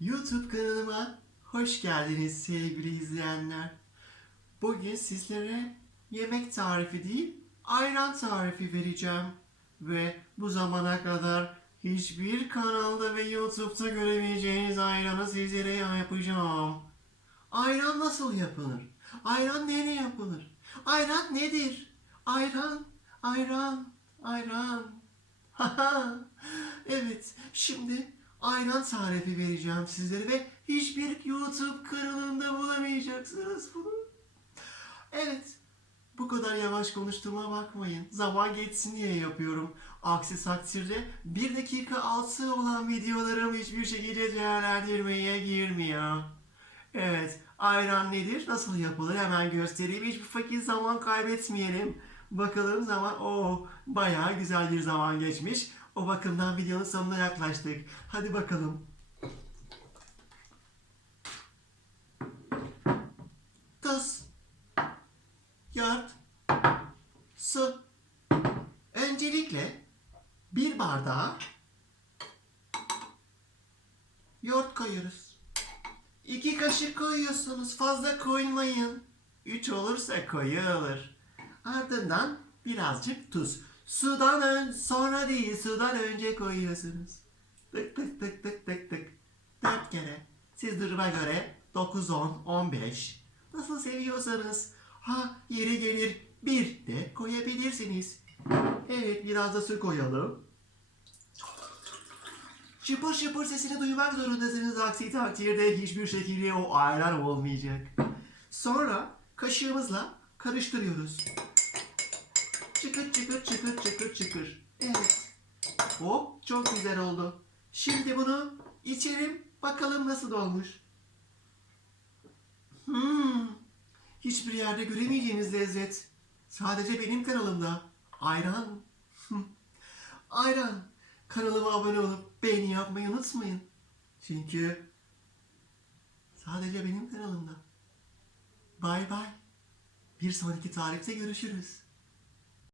YouTube kanalıma hoş geldiniz sevgili izleyenler. Bugün sizlere yemek tarifi değil, ayran tarifi vereceğim. Ve bu zamana kadar hiçbir kanalda ve YouTube'da göremeyeceğiniz ayranı sizlere yapacağım. Ayran nasıl yapılır? Ayran neyle yapılır? Ayran nedir? Ayran, ayran, ayran. Evet, şimdi ayran tarifi vereceğim sizlere ve hiçbir YouTube kanalında bulamayacaksınız bunu. Evet, bu kadar yavaş konuştuğuma bakmayın. Zaman geçsin diye yapıyorum. Aksi takdirde 1 dakika altı olan videolarım hiçbir şekilde değerlendirmeye girmiyor. Evet, ayran nedir? Nasıl yapılır? Hemen göstereyim. Hiçbir vakit zaman kaybetmeyelim. Bakalım zaman, o bayağı güzel bir zaman geçmiş. O bakımdan videonun sonuna yaklaştık. Hadi bakalım. Tuz, yoğurt, su. Öncelikle bir bardağa yoğurt koyuyoruz. İki kaşık koyuyorsunuz. Fazla koymayın. Üç olursa koyu olur. Ardından birazcık tuz. Sudan ön, sonra değil, sudan önce koyuyorsunuz. Tık tık tık tık tık tık. Dört kere. Siz duruma göre 9, 10, 15. Nasıl seviyorsanız. Ha yeri gelir bir de koyabilirsiniz. Evet biraz da su koyalım. Şıpır şıpır sesini duymak zorundasınız. Aksi takdirde hiçbir şekilde o ayran olmayacak. Sonra kaşığımızla karıştırıyoruz. Çıkır çıkır çıkır çıkır çıkır. Evet. Hop çok güzel oldu. Şimdi bunu içelim bakalım nasıl olmuş. Hmm. Hiçbir yerde göremeyeceğiniz lezzet. Sadece benim kanalımda. Ayran. Ayran. Kanalıma abone olup beğeni yapmayı unutmayın. Çünkü sadece benim kanalımda. Bay bay. Bir sonraki tarifte görüşürüz.